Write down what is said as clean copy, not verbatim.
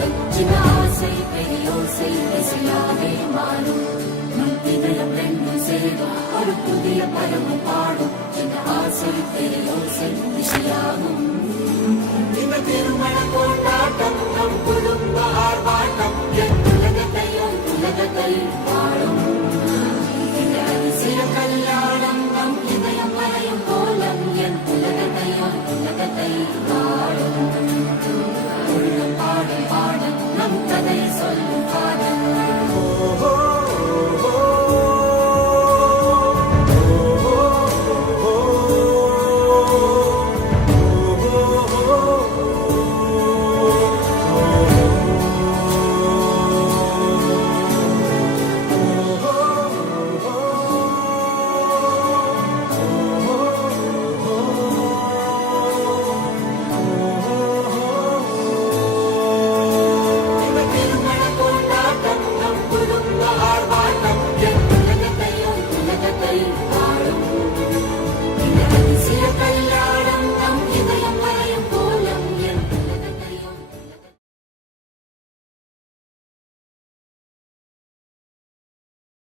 காதல் சின்ன ஆசை பெரியோசை இசையாவே மாறும் தினம் ரெண்டும் சேரும் ஒரு புதிய பருவம் பாடும் சின்ன ஆசை பெரியோசை இசையாகும் திருமண கொண்டாட்டம் நம் குடும்ப ஆர்ப்பாட்டம்